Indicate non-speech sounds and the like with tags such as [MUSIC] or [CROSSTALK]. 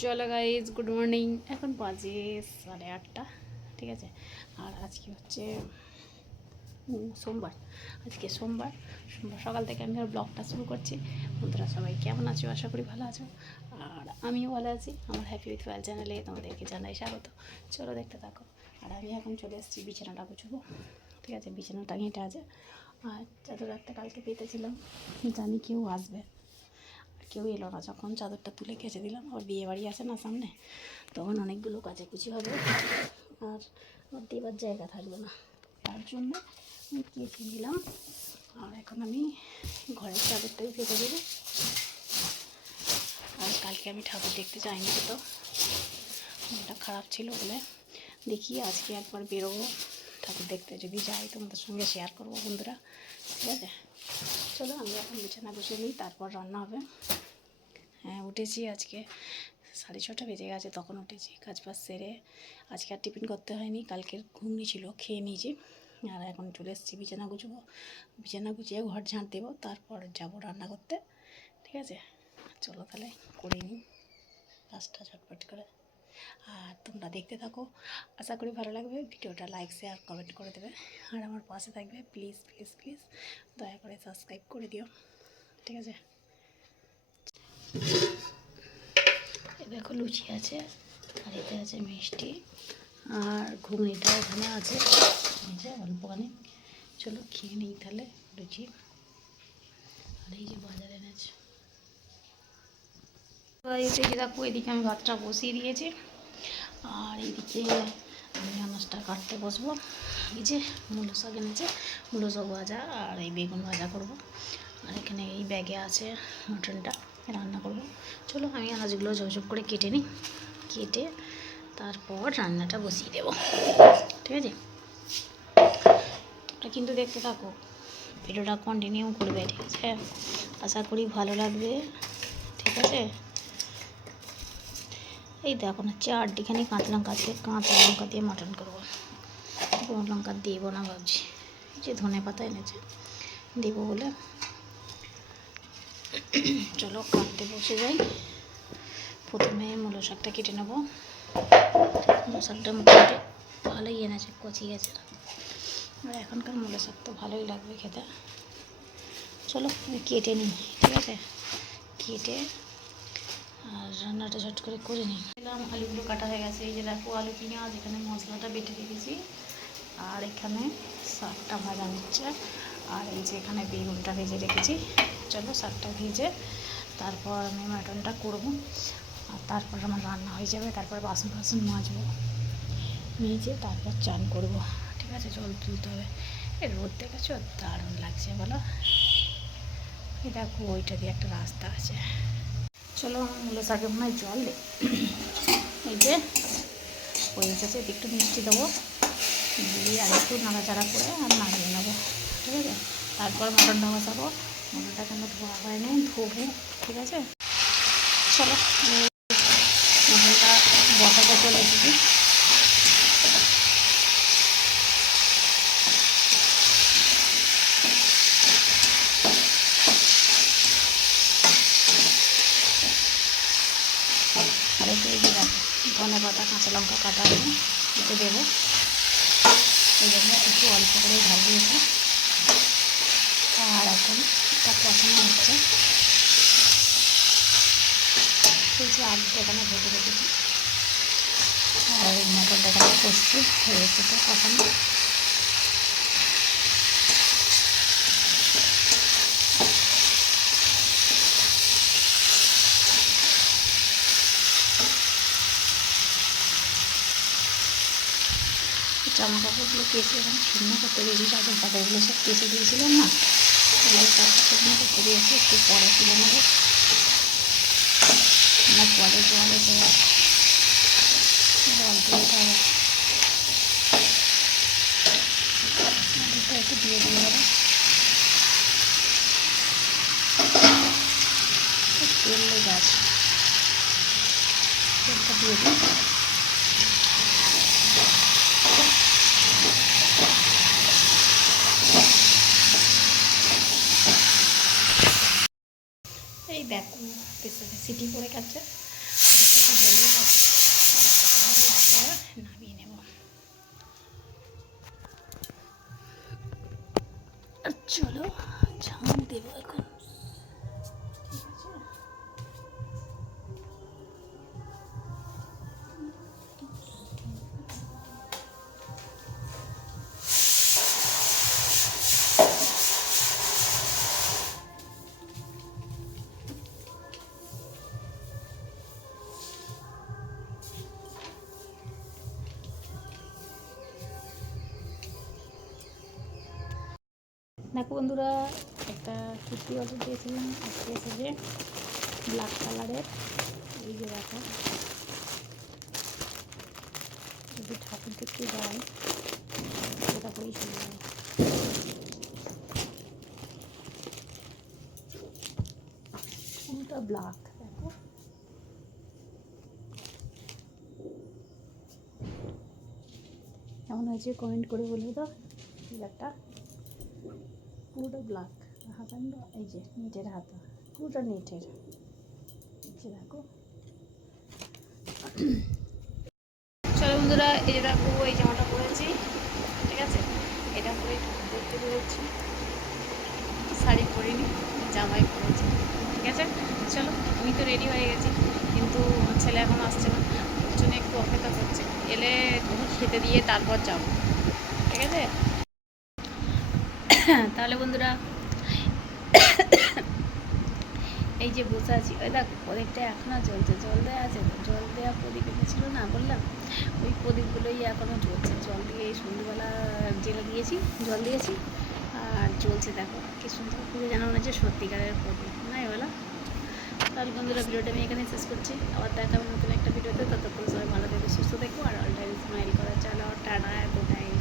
চলো guys good morning এখন বাজে সাড়ে আটটা, ঠিক আছে? আর আজকে হচ্ছে সোমবার। আজকে সোমবার সোমবার সকাল থেকে আমি আর ব্লগটা শুরু করছি। বন্ধুরা সবাই কেমন আছো? আশা করি ভালো আছো। আর আমিও ভালো আছি। আমার হ্যাপি উইথ ওয়েল চ্যানেলে তোমাদেরকে জানাই স্বাগত। চলো দেখতে থাকো। আর আমি এখন চলে এসেছি বিছানাটা গুছবো। ঠিক আছে? বিছানাটা ঘেঁটে আছে। আর চাদর একটা কালকে পেতেছিলাম, জানি কেউ আসবে। কেউ এলো না। যখন চাদরটা তুলে কেচে দিলাম, আবার বিয়ে বাড়ি আছে না সামনে, তখন অনেকগুলো কাচাকুচি হবে আর আমার দেবার জায়গা থাকবে না। তার জন্য আমি কেচে নিলাম আর এখন আমি ঘরের চাদরটাই পেতে দেবো। আর কালকে আমি ঠাকুর দেখতে যাইনি তো, মনটা খারাপ ছিল বলে দেখি আজকে একবার বেরোবো। ঠাকুর দেখতে যদি যাই, তোমাদের সঙ্গে শেয়ার করব বন্ধুরা। ঠিক আছে? চলো, আমি এখন বিছানা বসে নিই, তারপর রান্না হবে। হ্যাঁ উঠেছি আজকে। সাড়ে ছটা বেজে গেছে, তখন উঠেছি। কাজ বাজ সেরে আজকে আর টিফিন করতে হয়নি, কালকের ঘুমনি ছিল, খেয়ে নিয়েছি। আর এখন চলে এসেছি বিছানা গুছবো। বিছানা গুছিয়ে ঘর ঝাঁট দেবো, তারপর যাব রান্না করতে। ঠিক আছে? চলো তাহলে করে নিই কাজটা ঝটপট করে। আর তোমরা দেখতে থাকো। আশা করি ভালো লাগবে। ভিডিওটা লাইক, শেয়ার, কমেন্ট করে দেবে। আর আমার পাশে থাকবে, প্লিজ প্লিজ প্লিজ দয়া করে সাবস্ক্রাইব করে দিও। ঠিক আছে? দেখো লুচি আছে, আর এতে আছে মিষ্টি, আর ঘুগনিটা এখানে আছে। এই যে অল্পখানি। চলো খেয়ে নিই তাহলে লুচি। আর এই যে বাজারে এনেছে। এদিকে দেখো, এদিকে আমি ভাতটা বসিয়ে দিয়েছি। আর এইদিকে আমি আনাজটা কাটতে বসবো। এই যে মূলো শাক এনেছে, মূলো শাক ভাজা আর এই বেগুন ভাজা করব। আর এখানে এই ব্যাগে আছে মটনটা। রান্না করব। চলো, আমি আনাজগুলো ঝপঝপ করে কেটে নিই। কেটে তারপর রান্নাটা বসিয়ে দেব। ঠিক আছে? তোমরা কিন্তু দেখতে থাকো, ভিডিওটা কন্টিনিউ করবে, ঠিক আছে? আশা করি ভালো লাগবে। ঠিক আছে? এই দেখো না চারটিখানি কাঁচা লঙ্কা আছে। কাঁচা লঙ্কা দিয়ে মাটন করব। লঙ্কা দেবো না ভাবছি। যে ধনে পাতা এনেছে, দেবো বলে চলো কাটতে বসে যাই। প্রথমে মূলো শাকটা কেটে নেব। মূলো শাকটা মোটামুটি ভালোই এনেছে, কচি গেছে। আর এখনকার মূলো শাক তো ভালোই লাগবে খেতে। চলো কেটে নিই, ঠিক আছে? কেটে আর রান্নাটা ঝট করে করে নিই। এলাম আলুগুলো কাটা হয়ে গেছে, এই যে দেখো আলু, পেঁয়াজ, এখানে মশলাটা বেটে রেখেছি। আর এখানে শাকটা ভাজা হচ্ছে। আর এই যে এখানে বেগুনটা ভেজে রেখেছি। চলো শাকটা ভেজে তারপর আমি মাটনটা করব। আর তারপর আমার রান্না হয়ে যাবে, তারপর বাসন ফাসন মাজবো। মেজে তারপর চান করব। ঠিক আছে, জল তুলতে হবে। এই রোদ দেখেছ? দারুণ লাগছে বলো। এই দেখো, ওইটা দিয়ে একটা রাস্তা আছে। চলো, আমার মূলো শাকে মনে হয় জল এই যে হয়ে গেছে একটু মিষ্টি দেবো। দিয়ে আর একটু নাড়াচাড়া করে আর নাড়িয়ে নেব। ঠিক আছে? তারপর মটনটা বসাবো। মটনটা কেন ধোয়া হয়নি ধোবো, ঠিক আছে? চলো মটনটা বসাতে চলে এসেছি। ধনে পাতা, কাঁচা লঙ্কা কাটা দেবো। এই জন্য একটু অল্প করে ঝাল দিয়েছি। এখন এটা কষানো হচ্ছে। যে আলুটা এখানে ভেজে রেখেছি। আর এই মটনটা এখানে কষছি হয়ে এসেছে কষানো জামা কাপড়গুলো কেচে এখন শুকনো করতে দিয়েছি চাদর পাতাগুলো সব কেচে দিয়েছিলাম না? এগুলো সব শুকনো করতে দিয়েছি একটু পরে তুলে নেব না পরে জল এসে যাবে জল তুলতে হবে দুটো একটু দিয়ে দিয়ে দেবো তেল লেগে আছে তেলটা দিয়ে দিই পেছনে সিটি পড়ে গেছে নামিয়ে নেব চলো দেবো এখন। দেখো বন্ধুরা, একটা কুর্তি অর্ডার দিয়েছিলাম, আজকে এসেছে ব্ল্যাক কালারের এই যে দেখো। যদি ঠাকুর দেখতে যায় সেটা করেই সুন্দর ব্ল্যাক দেখো। কেমন হয়েছে কমেন্ট করে বলবে তো একটা। পুরোটা ব্ল্যাক হাতাটা এই যে, নেটের হাতা। পুরোটা নেটের। দেখো। চলো বন্ধুরা, এই দেখো, এই জামাটা পরেছি। ঠিক আছে? এটা পরে দেখতে বেরোচ্ছি। শাড়ি পরিনি, জামাই পরেছি। ঠিক আছে? চলো, আমি তো রেডি হয়ে গেছি। কিন্তু ছেলে এখন আসছে না। ওর জন্য একটু অপেক্ষা করছে। এলে খেতে দিয়ে তারপর যাব। ঠিক আছে? [COUGHS] তাহলে বন্ধুরা, এই যে বসে আছি, ওই দেখো, প্রদীপটা এখনও জ্বলছে, জল দেওয়া আছে জল দেওয়া প্রদীপ এনেছিল না, বললাম, ওই প্রদীপগুলোই এখনও জ্বলছে, জল দিয়ে এই সন্ধ্যেবেলা জেলে দিয়েছি, জল দিয়েছি, আর জ্বলছে দেখো, কি সুন্দর পুজো জানা মনে হচ্ছে সত্যিকারের প্রদীপ, না এবেলা তাহলে বন্ধুরা, ভিডিওটা আমি এখানে শেষ করছি, আবার দেখা নতুন একটা ভিডিওতে, ততক্ষণ সবাই ভালো থেকে, সুস্থ থাকব আর অল টাইম স্মাইল করার চালাও টাটা গোটাই